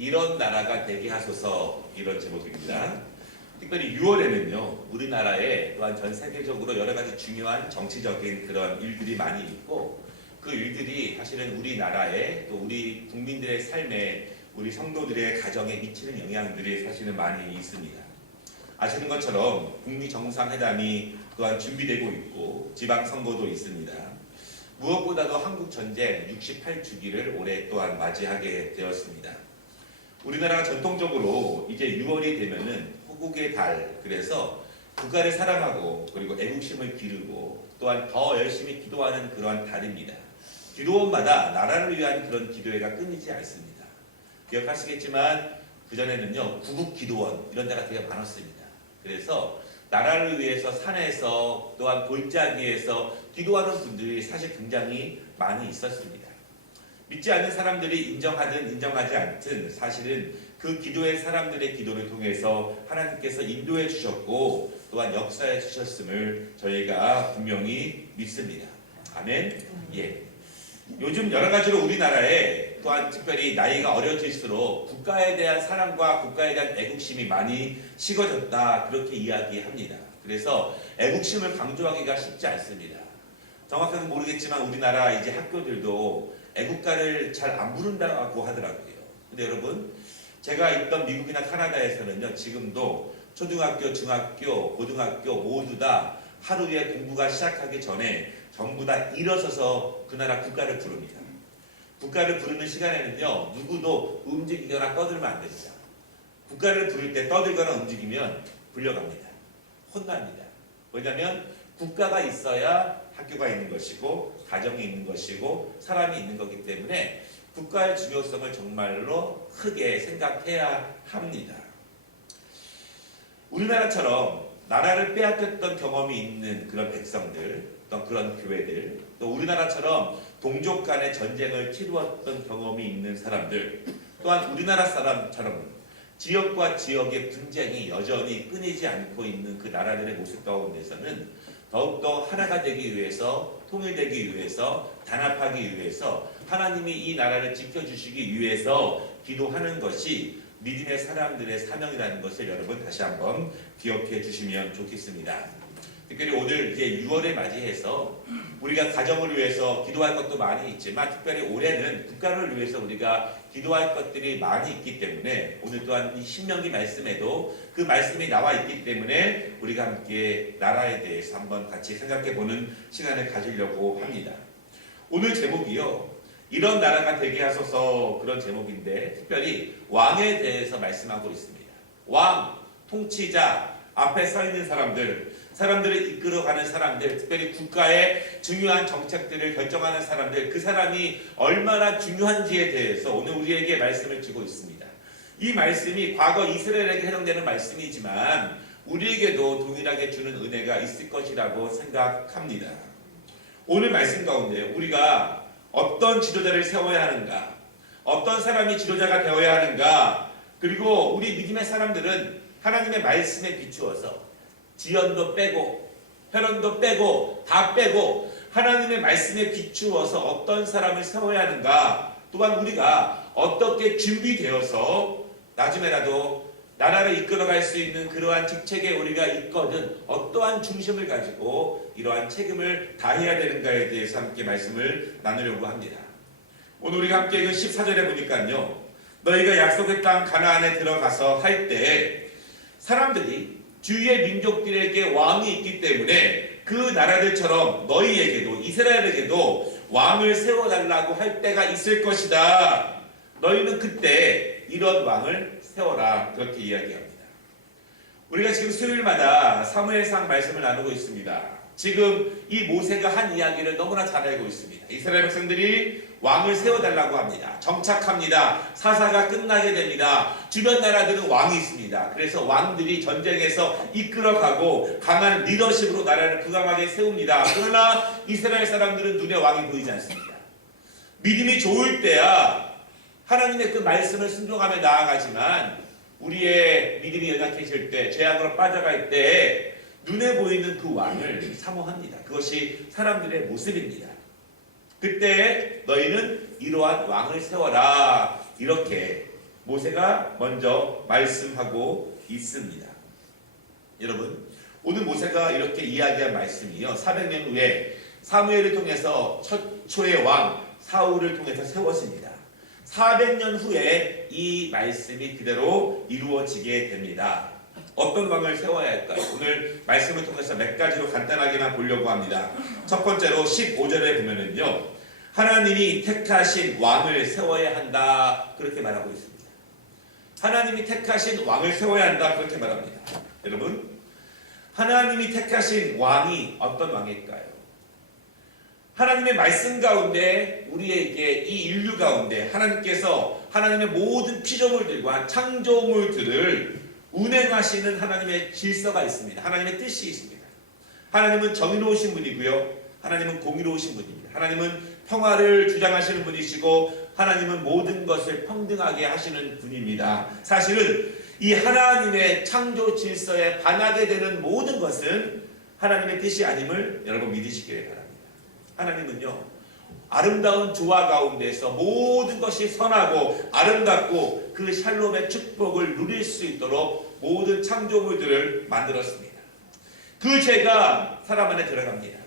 이런 나라가 되게 하소서, 이런 제목입니다. 특별히 6월에는요, 우리나라에 또한 전 세계적으로 여러 가지 중요한 정치적인 그런 일들이 많이 있고, 그 일들이 사실은 우리나라에 또 우리 국민들의 삶에, 우리 성도들의 가정에 미치는 영향들이 사실은 많이 있습니다. 아시는 것처럼 북미 정상회담이 또한 준비되고 있고 지방선거도 있습니다. 무엇보다도 한국 전쟁 68주기를 올해 또한 맞이하게 되었습니다. 우리나라가 전통적으로 이제 6월이 되면은 호국의 달, 그래서 국가를 사랑하고 그리고 애국심을 기르고 또한 더 열심히 기도하는 그러한 달입니다. 기도원마다 나라를 위한 그런 기도회가 끊이지 않습니다. 기억하시겠지만 그전에는요, 구국기도원 이런 데가 되게 많았습니다. 그래서 나라를 위해서 산에서 또한 골짜기에서 기도하는 분들이 사실 굉장히 많이 있었습니다. 믿지 않는 사람들이 인정하든 인정하지 않든 사실은 그 기도의 사람들의 기도를 통해서 하나님께서 인도해 주셨고 또한 역사해 주셨음을 저희가 분명히 믿습니다. 아멘. 예. 요즘 여러 가지로 우리나라에 또한 특별히 나이가 어려질수록 국가에 대한 사랑과 국가에 대한 애국심이 많이 식어졌다, 그렇게 이야기합니다. 그래서 애국심을 강조하기가 쉽지 않습니다. 정확하게 모르겠지만 우리나라 이제 학교들도 애국가를 잘 안 부른다고 하더라고요. 근데 여러분, 제가 있던 미국이나 카나다에서는요, 지금도 초등학교, 중학교, 고등학교 모두 다 하루에 공부가 시작하기 전에 전부 다 일어서서 그 나라 국가를 부릅니다. 국가를 부르는 시간에는요, 누구도 움직이거나 떠들면 안 됩니다. 국가를 부를 때 떠들거나 움직이면 불려갑니다. 혼납니다. 왜냐하면 국가가 있어야 학교가 있는 것이고 가정이 있는 것이고 사람이 있는 거기 때문에 국가의 중요성을 정말로 크게 생각해야 합니다. 우리나라처럼 나라를 빼앗겼던 경험이 있는 그런 백성들, 또 그런 교회들, 또 우리나라처럼 동족 간의 전쟁을 치루었던 경험이 있는 사람들, 또한 우리나라 사람처럼 지역과 지역의 분쟁이 여전히 끊이지 않고 있는 그 나라들의 모습 가운데서는 더욱더 하나가 되기 위해서, 통일되기 위해서, 단합하기 위해서, 하나님이 이 나라를 지켜주시기 위해서 기도하는 것이 믿음의 사람들의 사명이라는 것을 여러분 다시 한번 기억해 주시면 좋겠습니다. 특별히 오늘 이제 6월을 맞이해서 우리가 가정을 위해서 기도할 것도 많이 있지만 특별히 올해는 국가를 위해서 우리가 기도할 것들이 많이 있기 때문에 오늘 또한 이 신명기 말씀에도 그 말씀이 나와 있기 때문에 우리가 함께 나라에 대해서 한번 같이 생각해 보는 시간을 가지려고 합니다. 오늘 제목이요, 이런 나라가 되게 하소서, 그런 제목인데 특별히 왕에 대해서 말씀하고 있습니다. 왕, 통치자, 앞에 서 있는 사람들을 이끌어가는 사람들, 특별히 국가의 중요한 정책들을 결정하는 사람들, 그 사람이 얼마나 중요한지에 대해서 오늘 우리에게 말씀을 주고 있습니다. 이 말씀이 과거 이스라엘에게 해당되는 말씀이지만 우리에게도 동일하게 주는 은혜가 있을 것이라고 생각합니다. 오늘 말씀 가운데 우리가 어떤 지도자를 세워야 하는가, 어떤 사람이 지도자가 되어야 하는가, 그리고 우리 믿음의 사람들은 하나님의 말씀에 비추어서 지연도 빼고 혈연도 빼고 다 빼고 하나님의 말씀에 비추어서 어떤 사람을 세워야 하는가, 또한 우리가 어떻게 준비되어서 나중에라도 나라를 이끌어갈 수 있는 그러한 직책에 우리가 있거든 어떠한 중심을 가지고 이러한 책임을 다해야 되는가에 대해서 함께 말씀을 나누려고 합니다. 오늘 우리가 함께 읽은 14절에 보니까요, 너희가 약속의 땅 가나안에 들어가서 할 때 사람들이 주위의 민족들에게 왕이 있기 때문에 그 나라들처럼 너희에게도 이스라엘에게도 왕을 세워달라고 할 때가 있을 것이다. 너희는 그때 이런 왕을 세워라, 그렇게 이야기합니다. 우리가 지금 수요일마다 사무엘상 말씀을 나누고 있습니다. 지금 이 모세가 한 이야기를 너무나 잘 알고 있습니다. 이스라엘 백성들이 왕을 세워달라고 합니다. 정착합니다. 사사가 끝나게 됩니다. 주변 나라들은 왕이 있습니다. 그래서 왕들이 전쟁에서 이끌어가고 강한 리더십으로 나라를 부강하게 세웁니다. 그러나 이스라엘 사람들은 눈에 왕이 보이지 않습니다. 믿음이 좋을 때야 하나님의 그 말씀을 순종하며 나아가지만 우리의 믿음이 연약해질 때, 죄악으로 빠져갈 때 눈에 보이는 그 왕을 사모합니다. 그것이 사람들의 모습입니다. 그때 너희는 이러한 왕을 세워라, 이렇게 모세가 먼저 말씀하고 있습니다. 여러분, 오늘 모세가 이렇게 이야기한 말씀이요, 400년 후에 사무엘을 통해서 최초의 왕 사울을 통해서 세워집니다. 400년 후에 이 말씀이 그대로 이루어지게 됩니다. 어떤 왕을 세워야 할까요? 오늘 말씀을 통해서 몇 가지로 간단하게만 보려고 합니다. 첫 번째로 15절에 보면은요, 하나님이 택하신 왕을 세워야 한다, 그렇게 말하고 있습니다. 하나님이 택하신 왕을 세워야 한다, 그렇게 말합니다. 여러분, 하나님이 택하신 왕이 어떤 왕일까요? 하나님의 말씀 가운데 우리에게 이 인류 가운데 하나님께서 하나님의 모든 피조물들과 창조물들을 운행하시는 하나님의 질서가 있습니다. 하나님의 뜻이 있습니다. 하나님은 정의로우신 분이고요, 하나님은 공의로우신 분입니다. 하나님은 평화를 주장하시는 분이시고 하나님은 모든 것을 평등하게 하시는 분입니다. 사실은 이 하나님의 창조 질서에 반하게 되는 모든 것은 하나님의 뜻이 아님을 여러분 믿으시기를 바랍니다. 하나님은요, 아름다운 조화 가운데서 모든 것이 선하고 아름답고 그 샬롬의 축복을 누릴 수 있도록 모든 창조물들을 만들었습니다. 그 죄가 사람 안에 들어갑니다.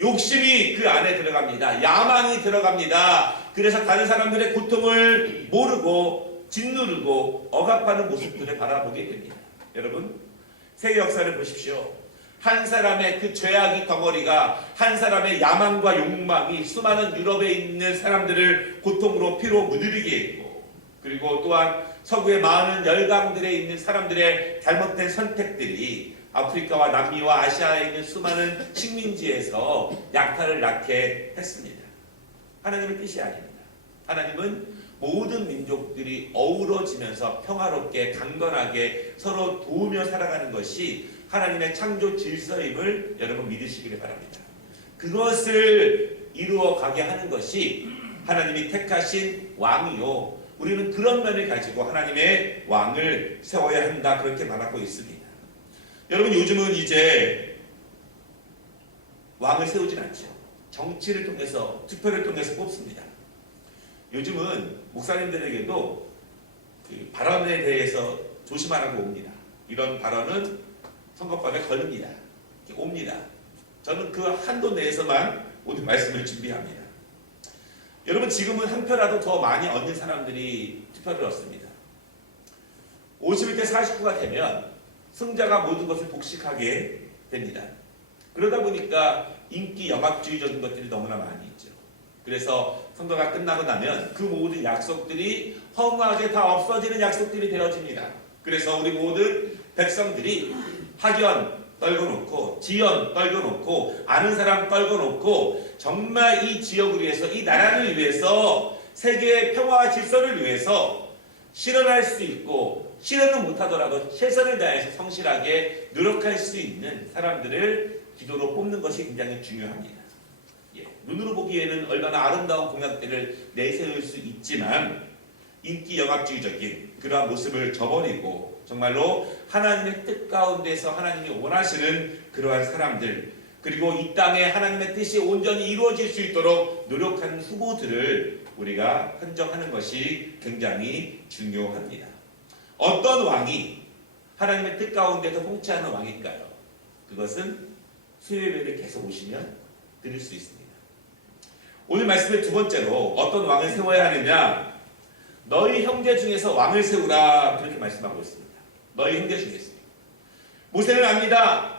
욕심이 그 안에 들어갑니다. 야망이 들어갑니다. 그래서 다른 사람들의 고통을 모르고 짓누르고 억압하는 모습들을 바라보게 됩니다. 여러분, 세계 역사를 보십시오. 한 사람의 그 죄악의 덩어리가, 한 사람의 야망과 욕망이 수많은 유럽에 있는 사람들을 고통으로 피로 무드리게 했고, 그리고 또한 서구의 많은 열강들에 있는 사람들의 잘못된 선택들이 아프리카와 남미와 아시아에 있는 수많은 식민지에서 약탈을 낳게 했습니다. 하나님의 뜻이 아닙니다. 하나님은 모든 민족들이 어우러지면서 평화롭게 강건하게 서로 도우며 살아가는 것이 하나님의 창조 질서임을 여러분 믿으시기를 바랍니다. 그것을 이루어 가게 하는 것이 하나님이 택하신 왕이요, 우리는 그런 면을 가지고 하나님의 왕을 세워야 한다, 그렇게 말하고 있습니다. 여러분, 요즘은 이제 왕을 세우진 않죠. 정치를 통해서, 투표를 통해서 뽑습니다. 요즘은 목사님들에게도 그 발언에 대해서 조심하라고 옵니다. 이런 발언은 선거법에 걸립니다. 옵니다. 저는 그 한도 내에서만 오늘 말씀을 준비합니다. 여러분, 지금은 한 표라도 더 많이 얻는 사람들이 투표를 얻습니다. 51대 49가 되면 승자가 모든 것을 복식하게 됩니다. 그러다 보니까 인기 영합주의적인 것들이 너무나 많이 있죠. 그래서 선거가 끝나고 나면 그 모든 약속들이 허무하게 다 없어지는 약속들이 되어집니다. 그래서 우리 모든 백성들이 학연 떨궈놓고, 지연 떨궈놓고, 아는 사람 떨궈놓고, 정말 이 지역을 위해서, 이 나라를 위해서, 세계의 평화와 질서를 위해서 실현할 수 있고, 실현은 못하더라도 최선을 다해서 성실하게 노력할 수 있는 사람들을 기도로 뽑는 것이 굉장히 중요합니다. 눈으로 보기에는 얼마나 아름다운 공약들을 내세울 수 있지만 인기 영합주의적인 그러한 모습을 저버리고 정말로 하나님의 뜻 가운데서 하나님이 원하시는 그러한 사람들, 그리고 이 땅에 하나님의 뜻이 온전히 이루어질 수 있도록 노력하는 후보들을 우리가 선정하는 것이 굉장히 중요합니다. 어떤 왕이 하나님의 뜻 가운데서 통치하는 왕일까요? 그것은 수요일에 계속 오시면 들을 수 있습니다. 오늘 말씀의 두 번째로 어떤 왕을 세워야 하느냐, 너희 형제 중에서 왕을 세우라, 그렇게 말씀하고 있습니다. 너희 형제 중에서. 모세는 압니다.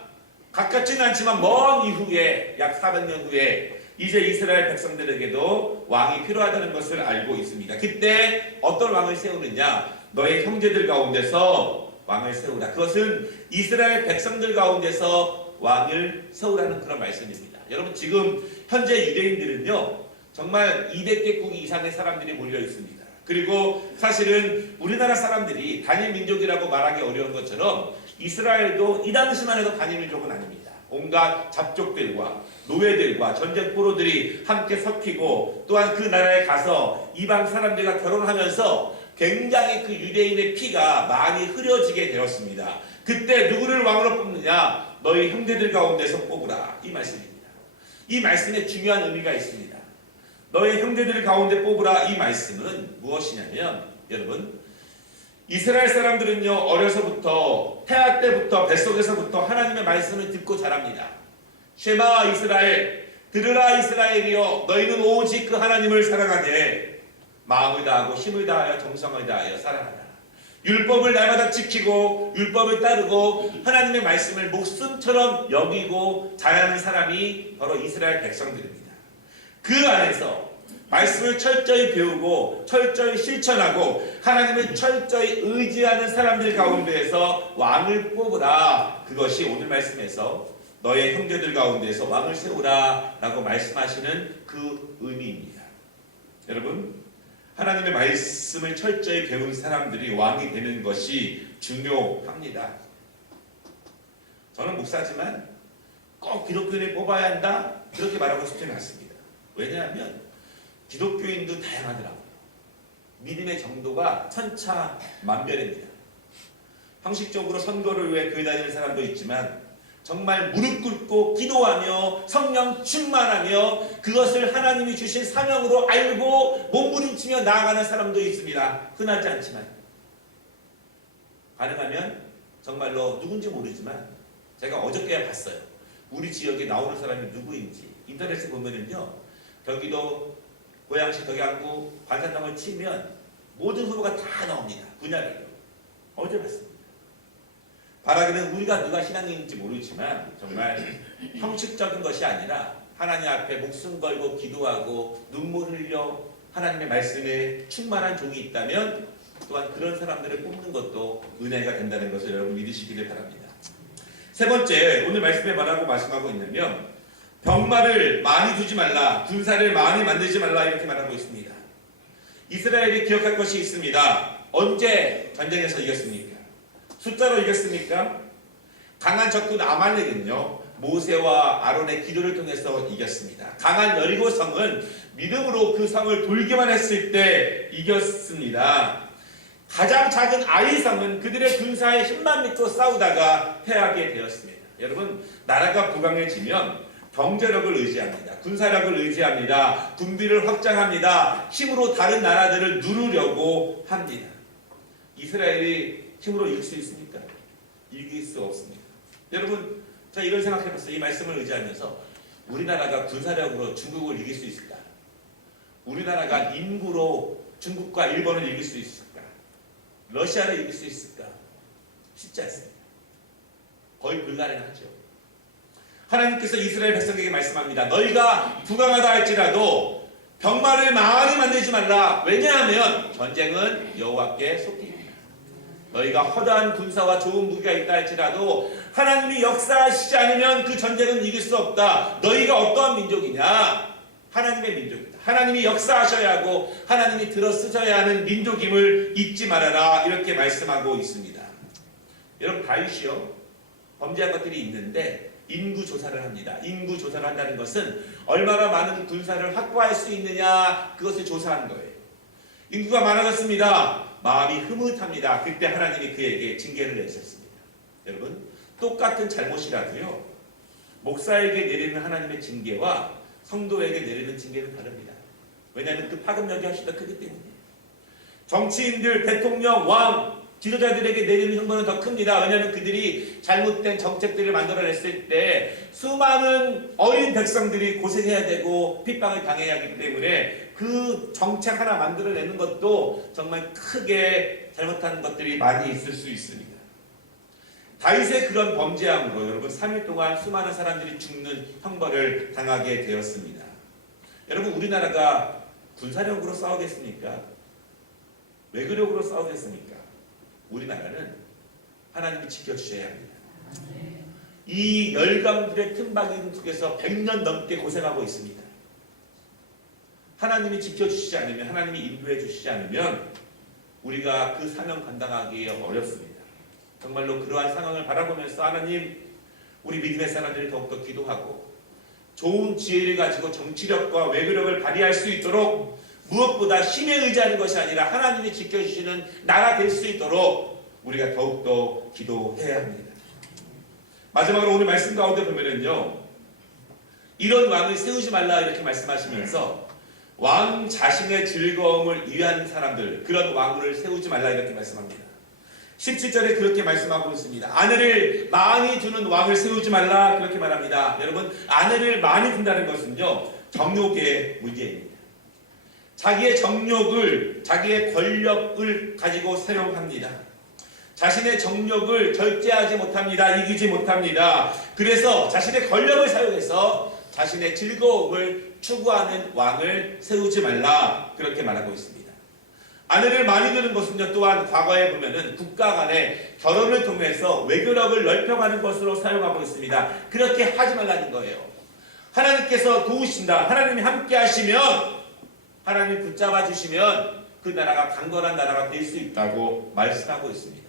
가깝지는 않지만 먼 이후에, 약 400년 후에 이제 이스라엘 백성들에게도 왕이 필요하다는 것을 알고 있습니다. 그때 어떤 왕을 세우느냐, 너희 형제들 가운데서 왕을 세우라. 그것은 이스라엘 백성들 가운데서 왕을 세우라는 그런 말씀입니다. 여러분, 지금 현재 유대인들은요, 정말 200개국 이상의 사람들이 몰려 있습니다. 그리고 사실은 우리나라 사람들이 단일 민족이라고 말하기 어려운 것처럼 이스라엘도 이 당시만 해도 단일 민족은 아닙니다. 온갖 잡족들과 노예들과 전쟁 포로들이 함께 섞이고, 또한 그 나라에 가서 이방 사람들과 결혼하면서 굉장히 그 유대인의 피가 많이 흐려지게 되었습니다. 그때 누구를 왕으로 뽑느냐, 너희 형제들 가운데서 뽑으라, 이 말씀입니다. 이 말씀에 중요한 의미가 있습니다. 너희 형제들 가운데 뽑으라, 이 말씀은 무엇이냐면, 여러분, 이스라엘 사람들은요, 어려서부터 태아 때부터 뱃속에서부터 하나님의 말씀을 듣고 자랍니다. 쉐마 이스라엘, 들으라 이스라엘이여, 너희는 오직 그 하나님을 사랑하되 마음을 다하고 힘을 다하여 정성을 다하여 사랑하라. 율법을 날마다 지키고 율법을 따르고 하나님의 말씀을 목숨처럼 여기고 자라는 사람이 바로 이스라엘 백성들입니다. 그 안에서 말씀을 철저히 배우고 철저히 실천하고 하나님을 철저히 의지하는 사람들 가운데에서 왕을 뽑으라. 그것이 오늘 말씀에서 너의 형제들 가운데에서 왕을 세우라 라고 말씀하시는 그 의미입니다. 여러분, 하나님의 말씀을 철저히 배운 사람들이 왕이 되는 것이 중요합니다. 저는 목사지만 꼭 기독교인을 뽑아야 한다 그렇게 말하고 싶지는 않습니다. 왜냐하면 기독교인도 다양하더라고요. 믿음의 정도가 천차만별입니다. 형식적으로 선거를 위해 교회 다니는 사람도 있지만 정말 무릎 꿇고 기도하며 성령 충만하며 그것을 하나님이 주신 사명으로 알고 몸부림치며 나아가는 사람도 있습니다. 흔하지 않지만 가능하면 정말로 누군지 모르지만 제가 어저께 봤어요. 우리 지역에 나오는 사람이 누구인지 인터넷에 보면은요, 경기도 고양시 덕양구 관산당을 치면 모든 후보가 다 나옵니다. 분야별로. 어제 봤습니다. 바라기는 우리가 누가 신앙인지 모르지만 정말 형식적인 것이 아니라 하나님 앞에 목숨 걸고 기도하고 눈물 흘려 하나님의 말씀에 충만한 종이 있다면 또한 그런 사람들을 뽑는 것도 은혜가 된다는 것을 여러분 믿으시기를 바랍니다. 세 번째, 오늘 말씀에 뭐라고 말씀하고 있냐면 병마를 많이 두지 말라, 군사를 많이 만들지 말라 이렇게 말하고 있습니다. 이스라엘이 기억할 것이 있습니다. 언제 전쟁에서 이겼습니까? 숫자로 이겼습니까? 강한 적군 아말렉은요, 모세와 아론의 기도를 통해서 이겼습니다. 강한 여리고성은 믿음으로 그 성을 돌기만 했을 때 이겼습니다. 가장 작은 아이성은 그들의 군사의 힘만 믿고 싸우다가 패하게 되었습니다. 여러분, 나라가 부강해지면 경제력을 의지합니다. 군사력을 의지합니다. 군비를 확장합니다. 힘으로 다른 나라들을 누르려고 합니다. 이스라엘이 힘으로 이길 수 있습니까? 이길 수 없습니다. 여러분, 제가 이런 생각해봤어요. 이 말씀을 의지하면서 우리나라가 군사력으로 중국을 이길 수 있을까? 우리나라가 인구로 중국과 일본을 이길 수 있을까? 러시아를 이길 수 있을까? 쉽지 않습니다. 거의 불가능하죠. 하나님께서 이스라엘 백성에게 말씀합니다. 너희가 부강하다 할지라도 병마를 많이 만들지 말라. 왜냐하면 전쟁은 여호와께 속입니다. 너희가 허다한 군사와 좋은 무기가 있다 할지라도 하나님이 역사하시지 않으면 그 전쟁은 이길 수 없다. 너희가 어떠한 민족이냐? 하나님의 민족이다. 하나님이 역사하셔야 하고 하나님이 들어쓰셔야 하는 민족임을 잊지 말아라. 이렇게 말씀하고 있습니다. 여러분, 다윗이요, 범죄한 것들이 있는데 인구조사를 합니다. 인구조사를 한다는 것은 얼마나 많은 군사를 확보할 수 있느냐, 그것을 조사하는 거예요. 인구가 많아졌습니다. 마음이 흐뭇합니다. 그때 하나님이 그에게 징계를 내셨습니다. 여러분, 똑같은 잘못이라도요, 목사에게 내리는 하나님의 징계와 성도에게 내리는 징계는 다릅니다. 왜냐하면 그 파급력이 훨씬 더 크기 때문이에요. 정치인들, 대통령, 왕, 지도자들에게 내리는 형벌은 더 큽니다. 왜냐하면 그들이 잘못된 정책들을 만들어냈을 때 수많은 어린 백성들이 고생해야 되고 핍박을 당해야 하기 때문에 그 정책 하나 만들어내는 것도 정말 크게 잘못한 것들이 많이 있을 수 있습니다. 다윗의 그런 범죄함으로 여러분 3일 동안 수많은 사람들이 죽는 형벌을 당하게 되었습니다. 여러분, 우리나라가 군사력으로 싸우겠습니까? 외교력으로 싸우겠습니까? 우리나라는 하나님이 지켜주셔야 합니다. 이 열강들의 틈바구니 속에서 100년 넘게 고생하고 있습니다. 하나님이 지켜주시지 않으면, 하나님이 인도해 주시지 않으면 우리가 그 사명 감당하기 어렵습니다. 정말로 그러한 상황을 바라보면서 하나님, 우리 믿음의 사람들이 더욱더 기도하고 좋은 지혜를 가지고 정치력과 외교력을 발휘할 수 있도록, 무엇보다 힘에 의지하는 것이 아니라 하나님이 지켜주시는 나라 될 수 있도록 우리가 더욱더 기도해야 합니다. 마지막으로 오늘 말씀 가운데 보면은요, 이런 왕을 세우지 말라 이렇게 말씀하시면서 왕 자신의 즐거움을 위한 사람들, 그런 왕을 세우지 말라 이렇게 말씀합니다. 17절에 그렇게 말씀하고 있습니다. 아내를 많이 두는 왕을 세우지 말라 그렇게 말합니다. 여러분, 아내를 많이 둔다는 것은요, 정욕의 문제입니다. 자기의 정욕을, 자기의 권력을 가지고 사용합니다. 자신의 정욕을 절제하지 못합니다. 이기지 못합니다. 그래서 자신의 권력을 사용해서 자신의 즐거움을 추구하는 왕을 세우지 말라 그렇게 말하고 있습니다. 아내를 많이 두는 것은요, 또한 과거에 보면은 국가 간의 결혼을 통해서 외교력을 넓혀가는 것으로 사용하고 있습니다. 그렇게 하지 말라는 거예요. 하나님께서 도우신다, 하나님이 함께 하시면, 하나님이 붙잡아 주시면 그 나라가 강건한 나라가 될 수 있다고 말씀하고 있습니다.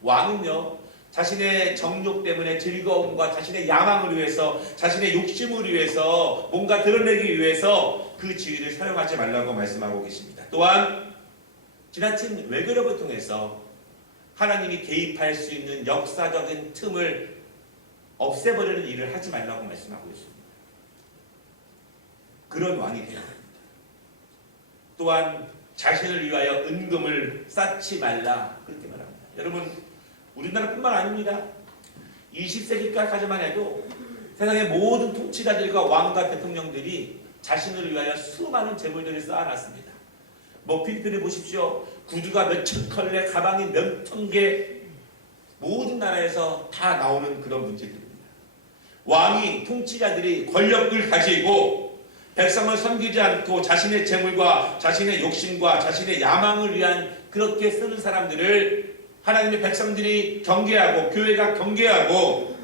왕은요, 자신의 정욕 때문에 즐거움과 자신의 야망을 위해서, 자신의 욕심을 위해서, 뭔가 드러내기 위해서 그 지위를 사용하지 말라고 말씀하고 계십니다. 또한 지나친 외교력을 통해서 하나님이 개입할 수 있는 역사적인 틈을 없애버리는 일을 하지 말라고 말씀하고 있습니다. 그런 왕이 되어야 합니다. 또한 자신을 위하여 은금을 쌓지 말라 그렇게 말합니다. 여러분, 우리나라뿐만 아닙니다. 20세기까지만 해도 세상의 모든 통치자들과 왕과 대통령들이 자신을 위하여 수많은 재물들을 쌓아놨습니다. 뭐 필리핀을 보십시오. 구두가 몇천 컬레, 가방이 몇천 개, 모든 나라에서 다 나오는 그런 문제들입니다. 왕이, 통치자들이 권력을 가지고 백성을 섬기지 않고 자신의 재물과 자신의 욕심과 자신의 야망을 위한 그렇게 쓰는 사람들을 하나님의 백성들이 경계하고, 교회가 경계하고,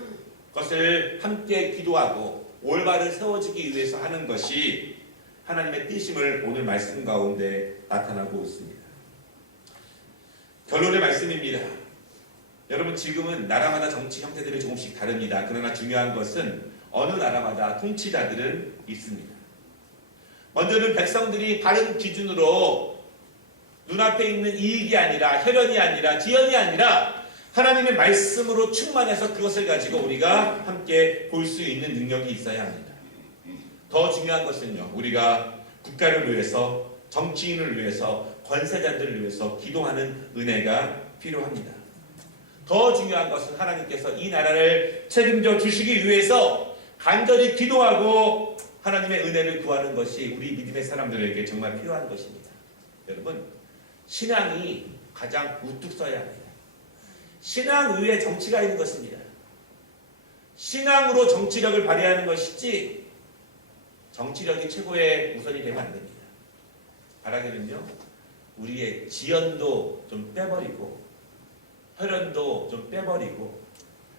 그것을 함께 기도하고 올바른 세워지기 위해서 하는 것이 하나님의 뜻임을 오늘 말씀 가운데 나타나고 있습니다. 결론의 말씀입니다. 여러분, 지금은 나라마다 정치 형태들이 조금씩 다릅니다. 그러나 중요한 것은 어느 나라마다 통치자들은 있습니다. 먼저는 백성들이 바른 기준으로 눈앞에 있는 이익이 아니라, 혈연이 아니라, 지연이 아니라 하나님의 말씀으로 충만해서 그것을 가지고 우리가 함께 볼 수 있는 능력이 있어야 합니다. 더 중요한 것은요, 우리가 국가를 위해서, 정치인을 위해서, 권세자들을 위해서 기도하는 은혜가 필요합니다. 더 중요한 것은 하나님께서 이 나라를 책임져 주시기 위해서 간절히 기도하고 하나님의 은혜를 구하는 것이 우리 믿음의 사람들에게 정말 필요한 것입니다. 여러분, 신앙이 가장 우뚝 서야 합니다. 신앙 위에 정치가 있는 것입니다. 신앙으로 정치력을 발휘하는 것이지 정치력이 최고의 우선이 되면 안 됩니다. 바라기는요, 우리의 지연도 좀 빼버리고, 혈연도 좀 빼버리고,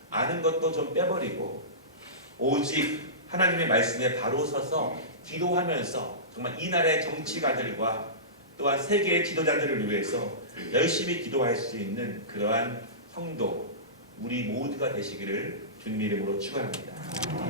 아는 것도 좀 빼버리고, 오직 하나님의 말씀에 바로 서서 기도하면서 정말 이 나라의 정치가들과 또한 세계의 지도자들을 위해서 열심히 기도할 수 있는 그러한 성도, 우리 모두가 되시기를 주님 이름으로 축원합니다.